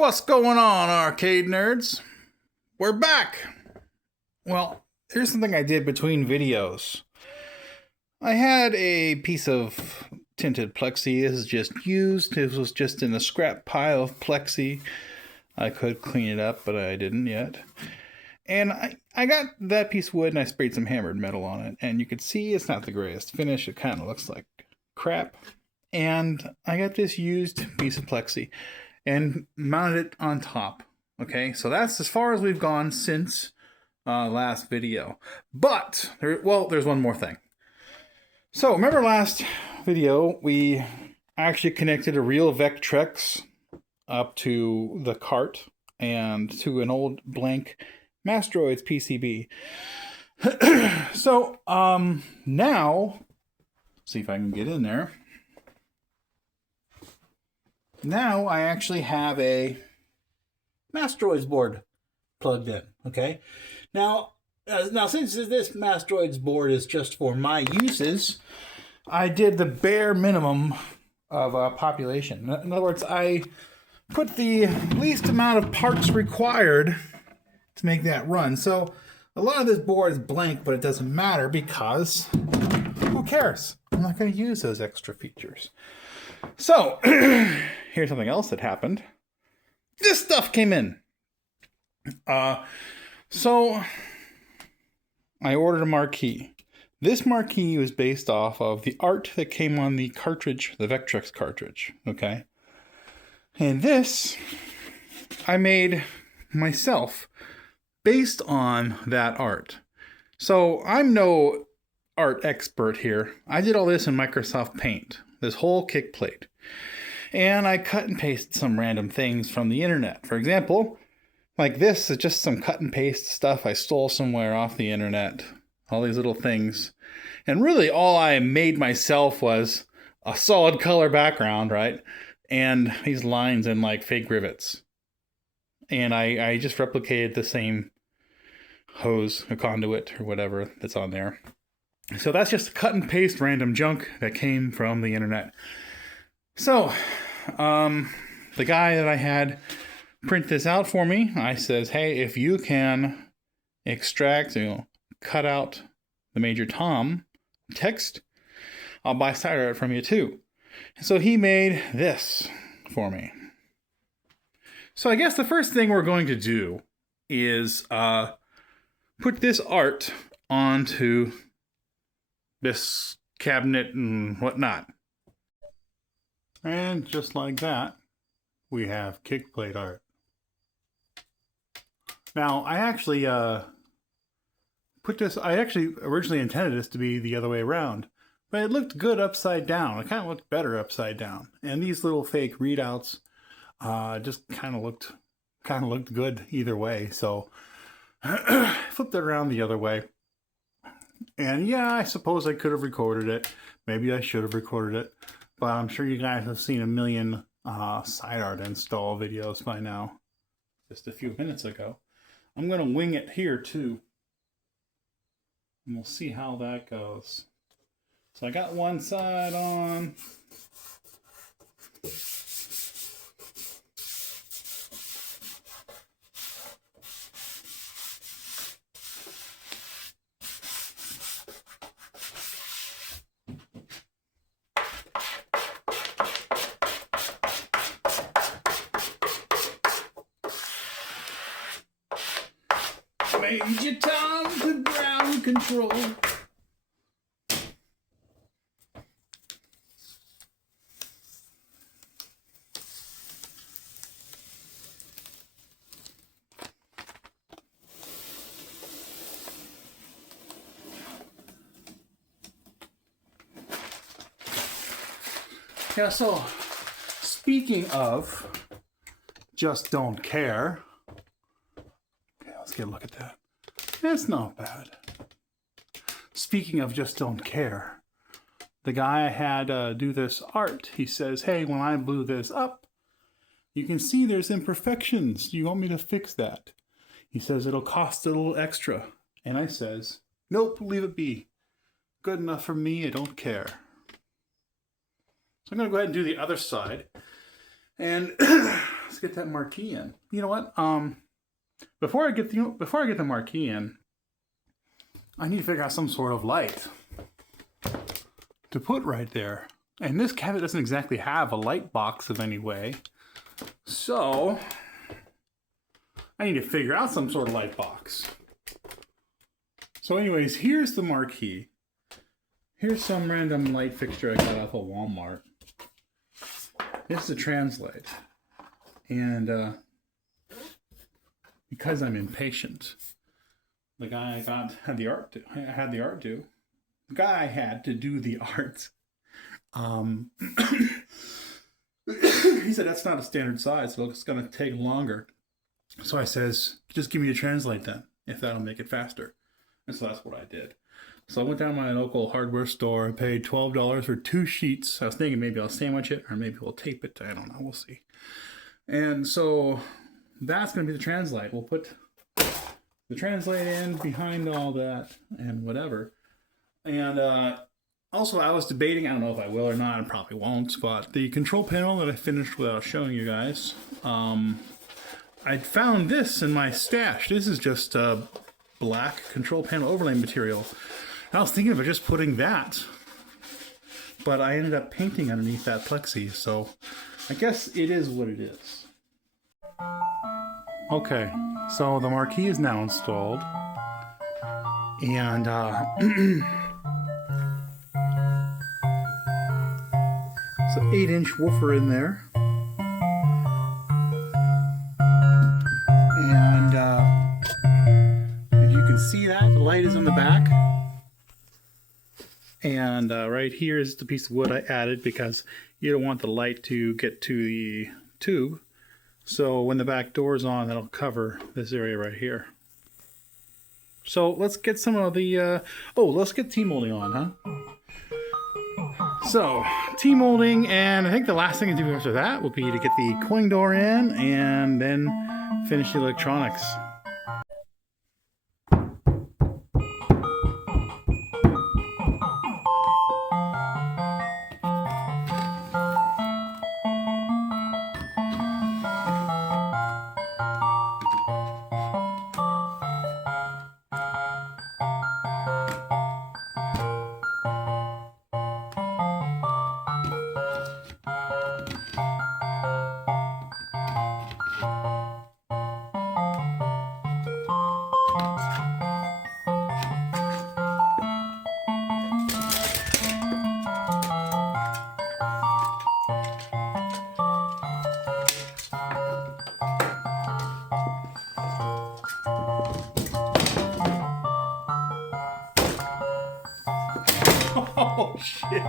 What's going on, arcade nerds? We're back! Well, here's something I did between videos. I had a piece of tinted plexi. This is just used. It was just in a scrap pile of plexi. I could clean it up, but I didn't yet. And I got that piece of wood and I sprayed some hammered metal on it. And you can see it's not the greatest finish. It kind of looks like crap. And I got this used piece of plexi and mounted it on top. Okay, so that's as far as we've gone since last video. But, there's one more thing. So, remember last video, we actually connected a real vectrex up to the cart and to an old blank Mastroids PCB. So, now, see if I can get in there. Now I actually have a Mastroids board plugged in, okay? Now since this Mastroids board is just for my uses, I did the bare minimum of population. In other words, I put the least amount of parts required to make that run. So a lot of this board is blank, but it doesn't matter because who cares? I'm not going to use those extra features. So, here's something else that happened. This stuff came in. So, I ordered a marquee. This marquee was based off of the art that came on the cartridge, the Vectrex cartridge, okay? And this, I made myself based on that art. So, I'm no art expert here. I did all this in Microsoft Paint. This whole kick plate. And I cut and paste some random things from the internet. For example, like this is just some cut and paste stuff I stole somewhere off the internet. All these little things. And really all I made myself was a solid color background, right? And these lines and like fake rivets. And I just replicated the same hose, a conduit, or whatever that's on there. So that's just cut and paste random junk that came from the internet. So, the guy that I had print this out for me, I says, hey, if you can extract, cut out the Major Tom text, I'll buy side art from you too. And so he made this for me. So I guess the first thing we're going to do is put this art onto this cabinet and whatnot. And just like that, we have kick plate art. Now, I actually originally intended this to be the other way around, but it looked good upside down. It kind of looked better upside down. And these little fake readouts just kind of looked good either way. So I flipped it around the other way. And yeah, I suppose I could have recorded it. Maybe I should have recorded it. But I'm sure you guys have seen a million side art install videos by now. Just a few minutes ago. I'm going to wing it here too. And we'll see how that goes. So I got one side on. Major Tom to ground control. Yeah, so speaking of just don't care. Okay, let's get a look at that. That's not bad. Speaking of just don't care, the guy I had do this art, he says, hey, when I blew this up, you can see there's imperfections. Do you want me to fix that? He says it'll cost a little extra. And I says, nope, leave it be. Good enough for me, I don't care. So I'm going to go ahead and do the other side. And let's get that marquee in. You know what? Before I get the marquee in, I need to figure out some sort of light to put right there. And this cabinet doesn't exactly have a light box of any way. So I need to figure out some sort of light box. So anyways, here's the marquee. Here's some random light fixture I got off of Walmart. This is a translate. And because I'm impatient, the guy had the art do. The guy had to do the art. He said that's not a standard size, so it's going to take longer. So I says, just give me a translate then, if that'll make it faster. And so that's what I did. So I went down to my local hardware store and paid $12 for 2 sheets. I was thinking maybe I'll sandwich it or maybe we'll tape it. I don't know. We'll see. And so that's going to be the translate. We'll put the translate in behind all that and whatever. And also I was debating, I don't know if I will or not, I probably won't, but the control panel that I finished without showing you guys, I found this in my stash. This is just black control panel overlay material. I was thinking of just putting that, but I ended up painting underneath that plexi, so I guess it is what it is. Okay, so the marquee is now installed, and it's an 8-inch woofer in there, and if you can see that, the light is in the back. And right here is the piece of wood I added because you don't want the light to get to the tube. So when the back door is on, that'll cover this area right here. So let's get some of the, let's get T-molding on, huh? So, T-molding, and I think the last thing to do after that will be to get the cooling door in and then finish the electronics. Oh, shit.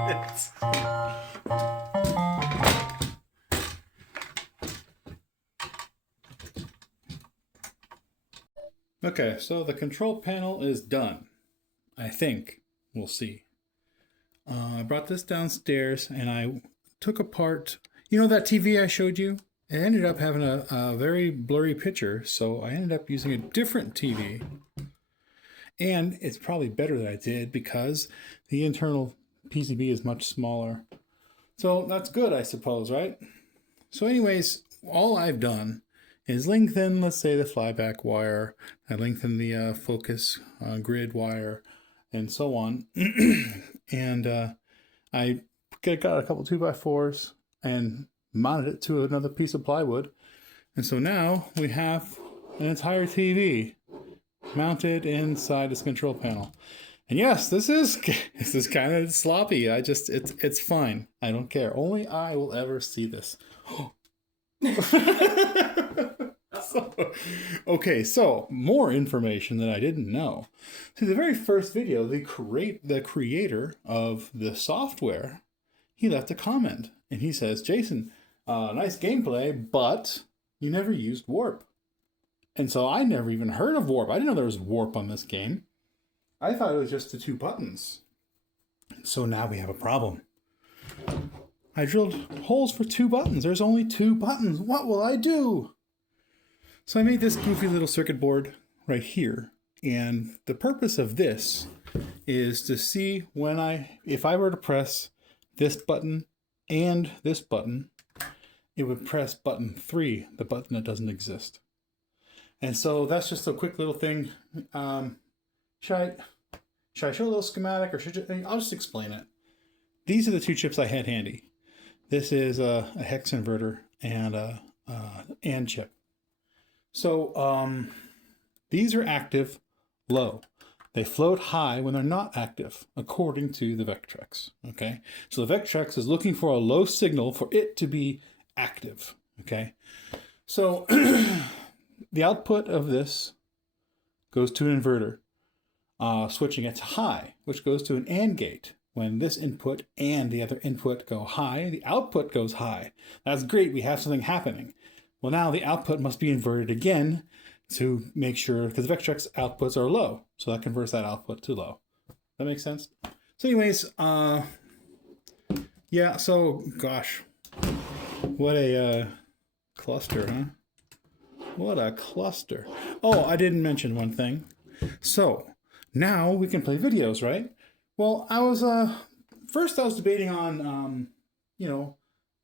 Okay, so the control panel is done. I think. We'll see. I brought this downstairs and I took apart, you know that TV I showed you? It ended up having a very blurry picture, so I ended up using a different TV. And it's probably better that I did because the internal PCB is much smaller. So that's good, I suppose, right? So anyways, all I've done is lengthen, let's say, the flyback wire. I lengthen the focus grid wire and so on. And I got a couple 2x4s and mounted it to another piece of plywood. And so now we have an entire TV mounted inside this control panel. And yes, this is kind of sloppy. It's fine. I don't care. Only I will ever see this. Okay, so more information that I didn't know. See, the very first video, the creator of the software, he left a comment and he says, "Jason, nice gameplay, but you never used warp." And so I never even heard of warp. I didn't know there was warp on this game. I thought it was just the 2 buttons. So now we have a problem. I drilled holes for 2 buttons. There's only 2 buttons. What will I do? So I made this goofy little circuit board right here. And the purpose of this is to see if I were to press this button and this button, it would press button 3, the button that doesn't exist. And so that's just a quick little thing. Should I show a little schematic, or I'll just explain it. These are the two chips I had handy. This is a hex inverter and a AND chip. So these are active low. They float high when they're not active, according to the vectrex. Okay, so the vectrex is looking for a low signal for it to be active. Okay, so the output of this goes to an inverter, switching it to high, which goes to an AND gate. When this input and the other input go high, the output goes high. That's great, we have something happening. Well, now the output must be inverted again to make sure, because vectrex outputs are low, so that converts that output to low. That makes sense? So anyways, yeah, so gosh, what a cluster, huh? What a cluster. Oh, I didn't mention one thing. So now we can play videos, right? Well, I was first I was debating on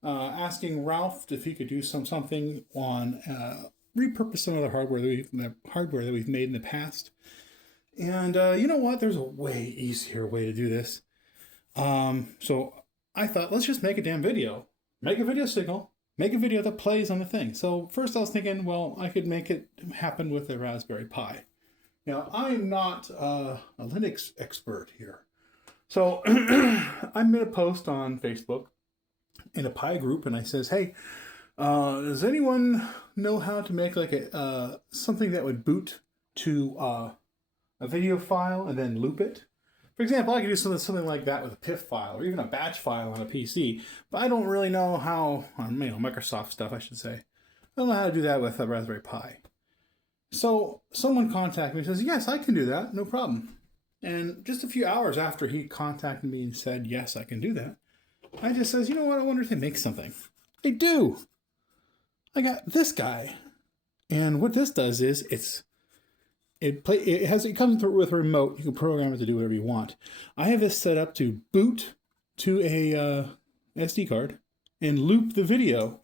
asking Ralph if he could do something on repurpose some of the hardware that we've made in the past. And you know what? There's a way easier way to do this. So I thought, let's just make a damn video. Make a video signal. Make a video that plays on the thing. So first I was thinking, well, I could make it happen with a Raspberry Pi. Now, I'm not a Linux expert here. So I made a post on Facebook in a Pi group, and I says, hey, does anyone know how to make like a something that would boot to a video file and then loop it? For example, I could do something like that with a PIF file or even a batch file on a PC, but I don't really know how, Microsoft stuff, I should say. I don't know how to do that with a Raspberry Pi. So someone contacted me and says, yes, I can do that, no problem. And just a few hours after he contacted me and said, yes, I can do that, I just says, you know what, I wonder if they make something. They do. I got this guy. And what this does is it comes with a remote. You can program it to do whatever you want. I have this set up to boot to a SD card and loop the video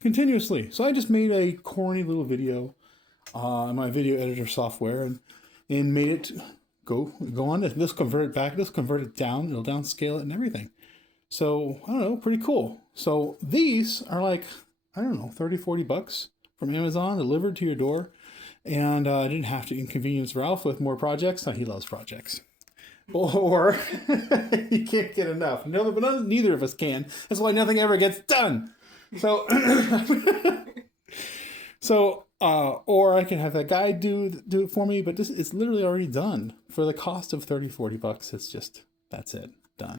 continuously. So I just made a corny little video in my video editor software and made it go on. This convert it back, this convert it down, it'll downscale it and everything. So I don't know, pretty cool. So these are like, I don't know, 30, 40 bucks from Amazon delivered to your door. And I didn't have to inconvenience Ralph with more projects. No, he loves projects. Or he can't get enough. No, but neither of us can. That's why nothing ever gets done. So, or I can have that guy do it for me, but it's literally already done for the cost of 30, 40 bucks. It's just, that's it, done.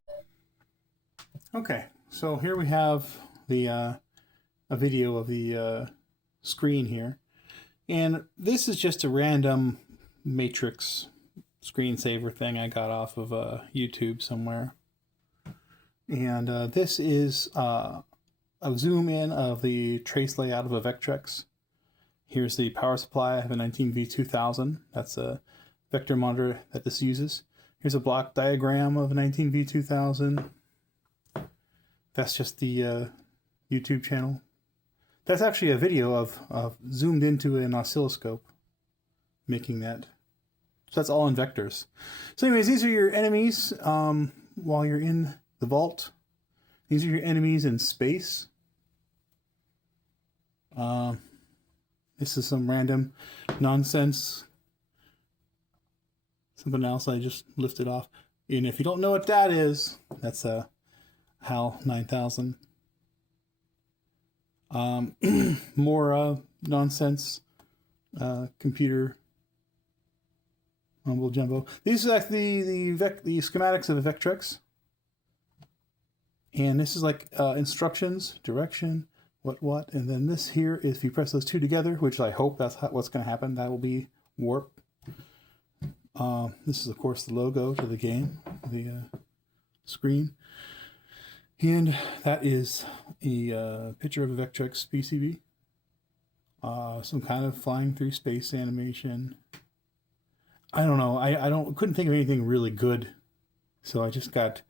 Okay, so here we have the a video of the screen here. And this is just a random matrix screensaver thing I got off of YouTube somewhere. And this is a zoom in of the trace layout of a vectrex. Here's the power supply. I have a 19V2000. That's a vector monitor that this uses. Here's a block diagram of a 19V2000. That's just the YouTube channel. That's actually a video of zoomed into an oscilloscope, making that. So that's all in vectors. So anyways, these are your enemies while you're in the vault. These are your enemies in space. This is some random nonsense. Something else I just lifted off. And if you don't know what that is, that's a HAL 9000. More nonsense computer mumbo jumbo. These are actually the schematics of the vectrex, and this is like instructions, direction, what, and then this here is if you press those two together, which I hope that's what's going to happen. That will be warp. This is of course the logo to the game, the screen. And that is a picture of a vectrex PCB. Some kind of flying through space animation. I don't know. I couldn't think of anything really good, so I just got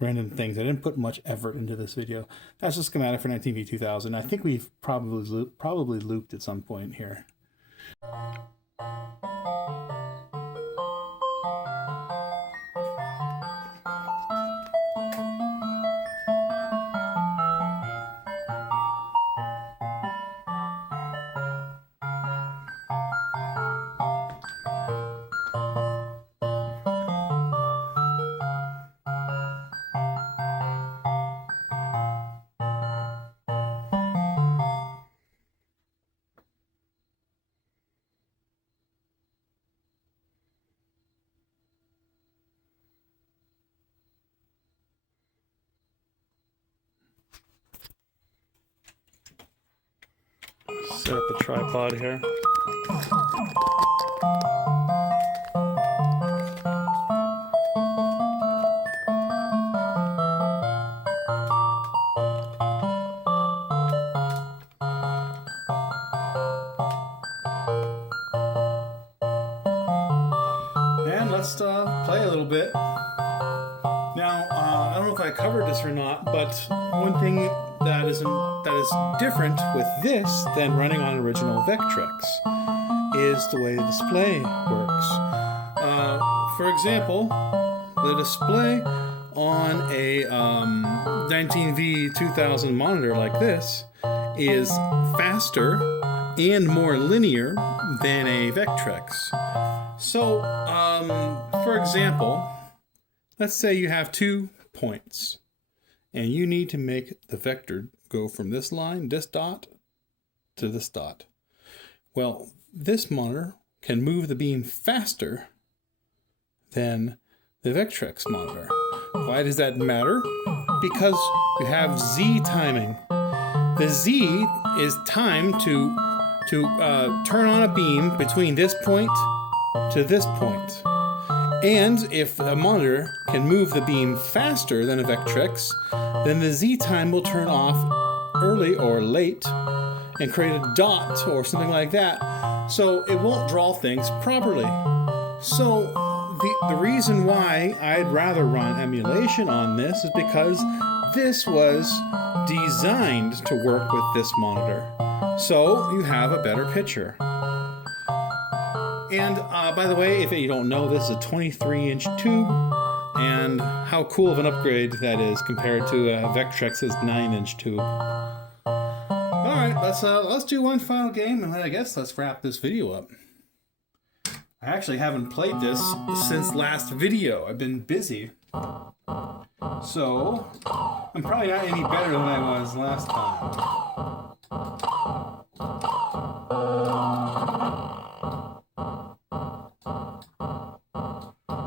random things. I didn't put much effort into this video. That's a schematic for 19V2000. I think we've probably looped at some point here. Set up the tripod here. And let's play a little bit. Now, I don't know if I covered this or not, but one thing that is different with this than running on original Vectrex is the way the display works. For example, the display on a 19V2000 monitor like this is faster and more linear than a Vectrex. So, for example, let's say you have 2 points and you need to make the vector go from this line, this dot, to this dot. Well, this monitor can move the beam faster than the Vectrex monitor. Why does that matter? Because you have Z timing. The Z is time to turn on a beam between this point to this point. And if a monitor can move the beam faster than a Vectrex, then the Z time will turn off early or late and create a dot or something like that. So it won't draw things properly. So the reason why I'd rather run emulation on this is because this was designed to work with this monitor. So you have a better picture. And by the way, if you don't know, this is a 23-inch tube, and how cool of an upgrade that is compared to Vectrex's 9-inch tube. All right, let's do one final game, and then I guess let's wrap this video up. I actually haven't played this since last video. I've been busy, so I'm probably not any better than I was last time.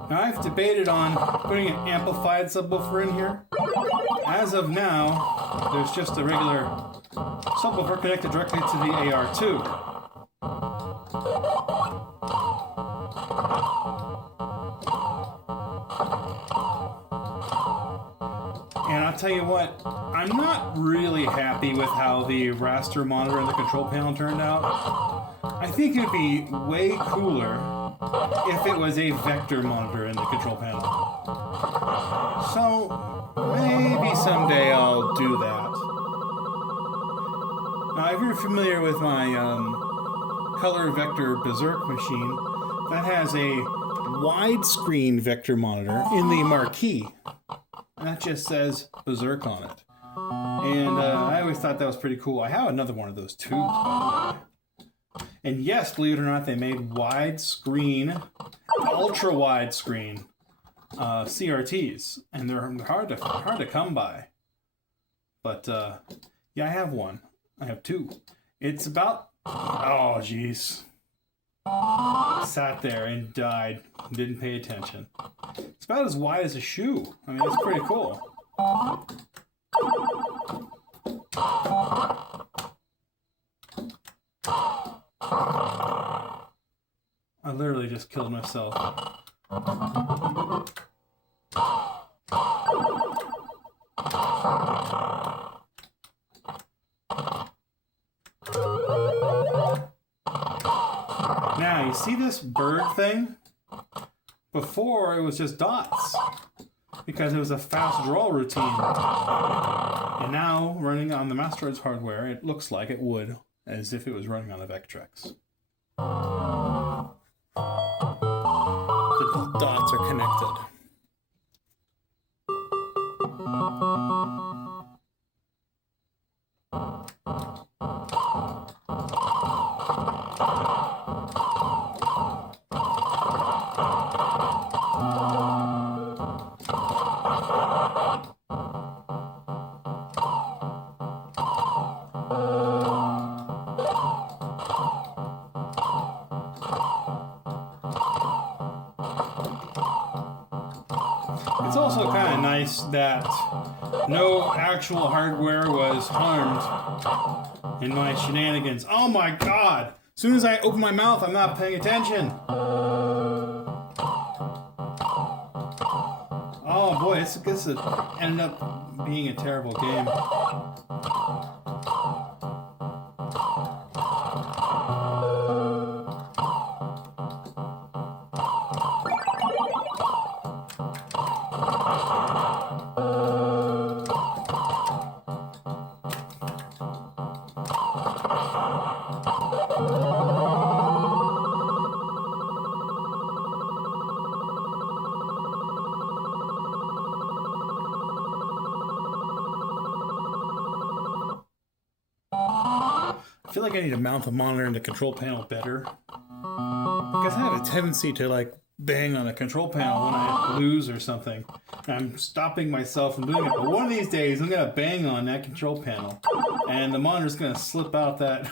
Now, I've debated on putting an amplified subwoofer in here. As of now, there's just a regular subwoofer connected directly to the AR2. And I'll tell you what, I'm not really happy with how the raster monitor and the control panel turned out. I think it would be way cooler if it was a vector monitor in the control panel. So maybe someday I'll do that. Now, if you're familiar with my color vector Berserk machine, that has a widescreen vector monitor in the marquee. And that just says Berserk on it. And I always thought that was pretty cool. I have another one of those tubes, by the way. And yes, believe it or not, they made widescreen, ultra widescreen CRTs, and they're hard to come by. But yeah, I have one. I have 2. It's about, oh geez, sat there and died. Didn't pay attention. It's about as wide as a shoe. I mean, it's pretty cool. I literally just killed myself. Now, you see this bird thing? Before, it was just dots. because it was a fast draw routine. And now, running on the Masteroids hardware, it looks like it would, as if it was running on the vectrex. The dots are connected. It's also kind of nice that no actual hardware was harmed in my shenanigans. Oh my god! As soon as I open my mouth, I'm not paying attention. Oh boy, this ended up being a terrible game. I feel like I need to mount the monitor and the control panel better, because I have a tendency to like bang on the control panel when I lose or something. I'm stopping myself from doing it, but one of these days I'm gonna bang on that control panel and the monitor's gonna slip out that.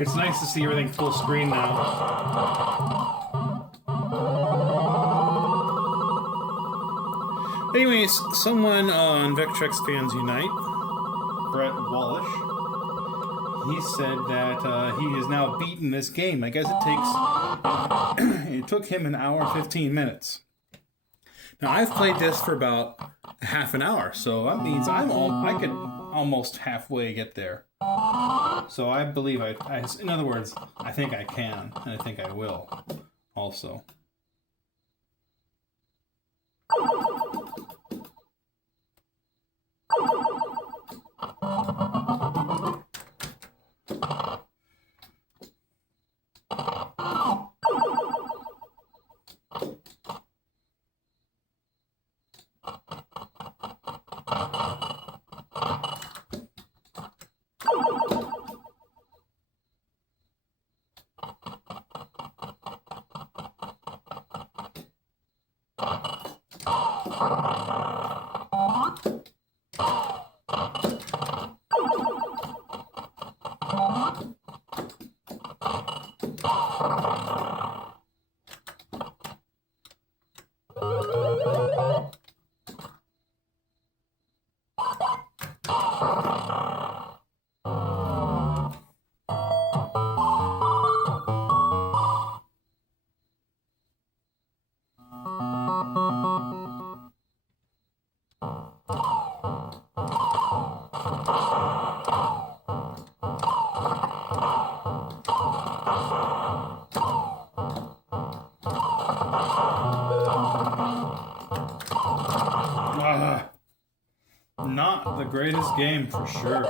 It's nice to see everything full screen now. Anyways, someone on Vectrex Fans Unite, Brett Wallish, he said that he has now beaten this game. I guess it took him an hour and 15 minutes. Now I've played this for about half an hour, so that means I could almost halfway get there. So I believe in other words, I think I can, and I think I will also. Not the greatest game for sure.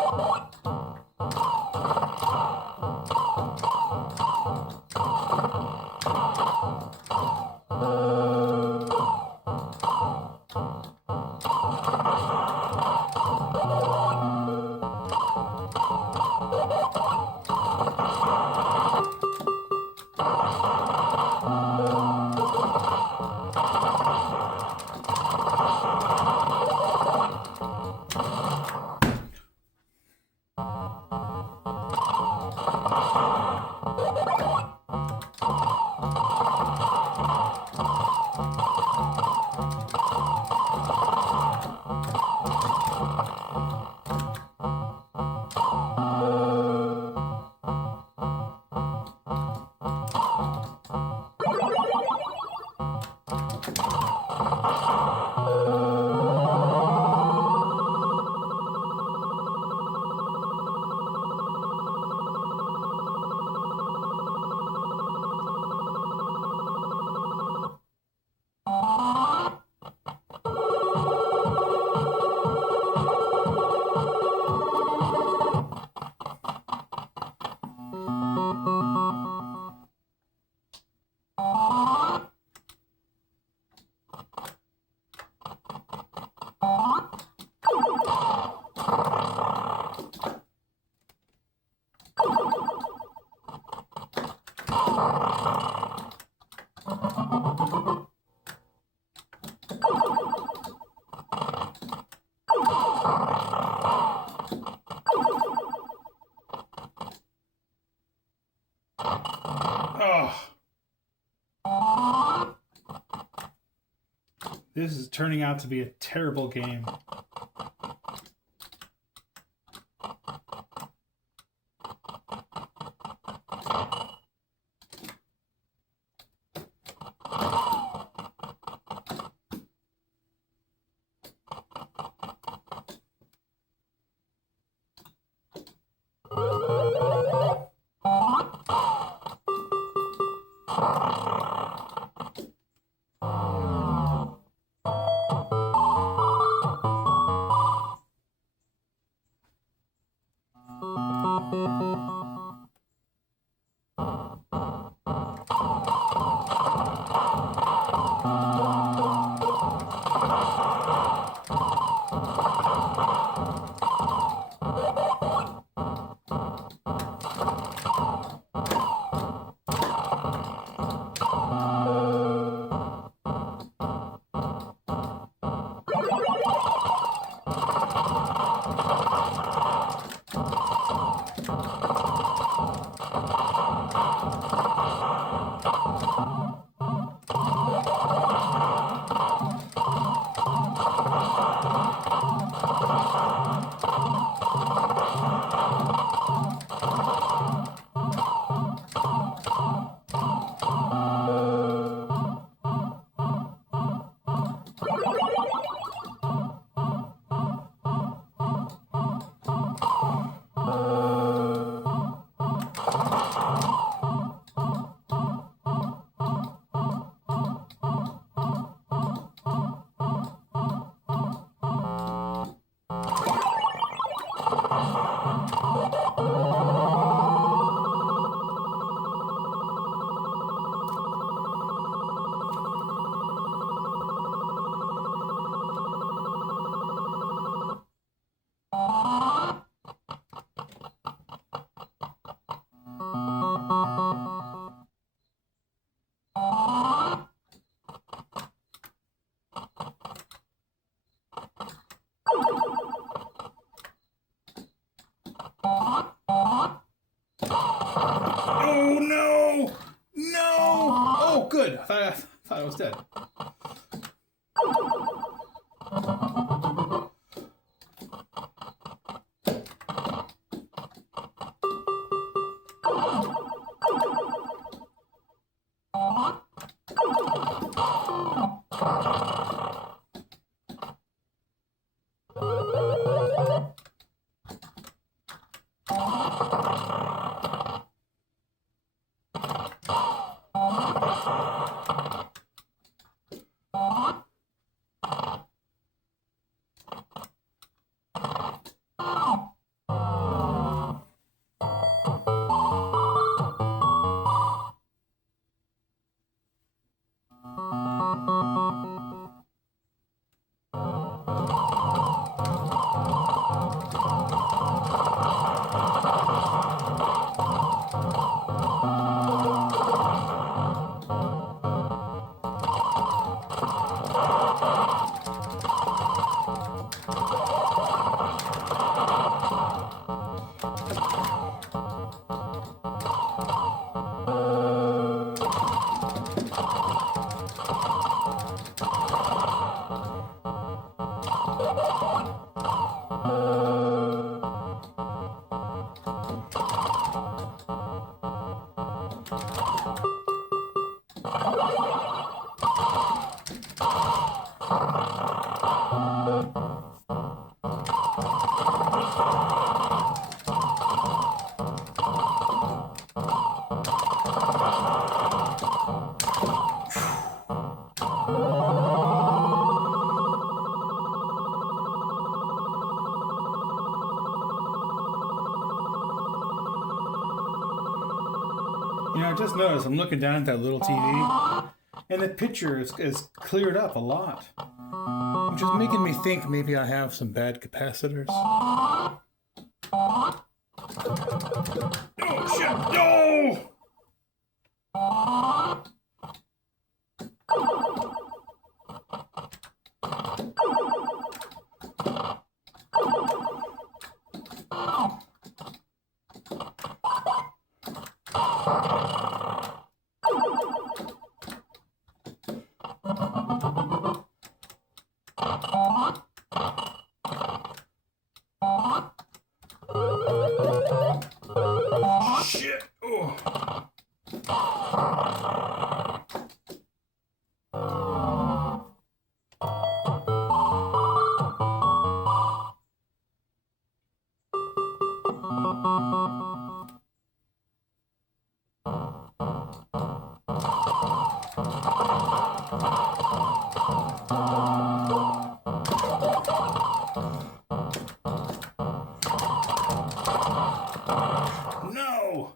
Oh. This is turning out to be a terrible game. Oh no! No! Oh, good. I thought I was dead. You know, I just noticed I'm looking down at that little TV, and the picture is cleared up a lot, which is making me think maybe I have some bad capacitors. Oh shit! No! Shit! Oh. No!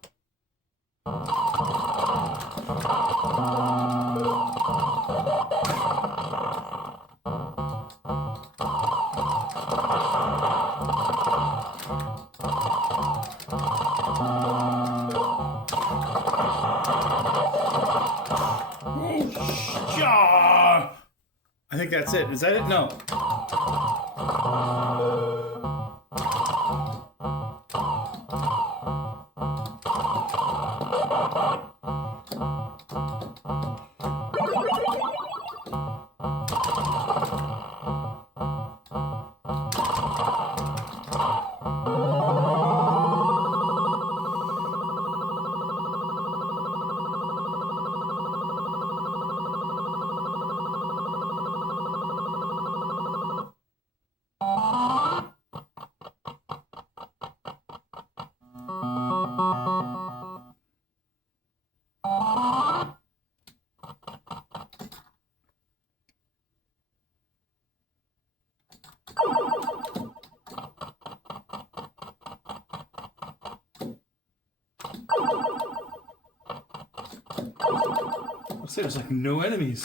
I think that's it. Is that it? No. Let's say there's like no enemies.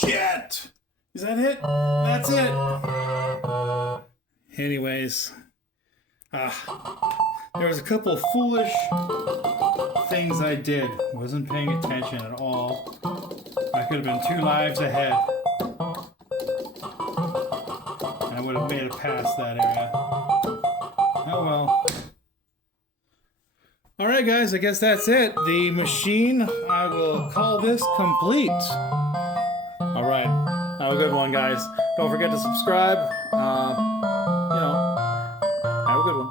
Shit! Is that it? That's it. Anyways, there was a couple of foolish things I did. Wasn't paying attention at all. I could have been 2 lives ahead. And I would have made it past that area. Oh well. Alright guys, I guess that's it. The machine, I will call this complete. Alright, have a good one guys. Don't forget to subscribe. Have a good one.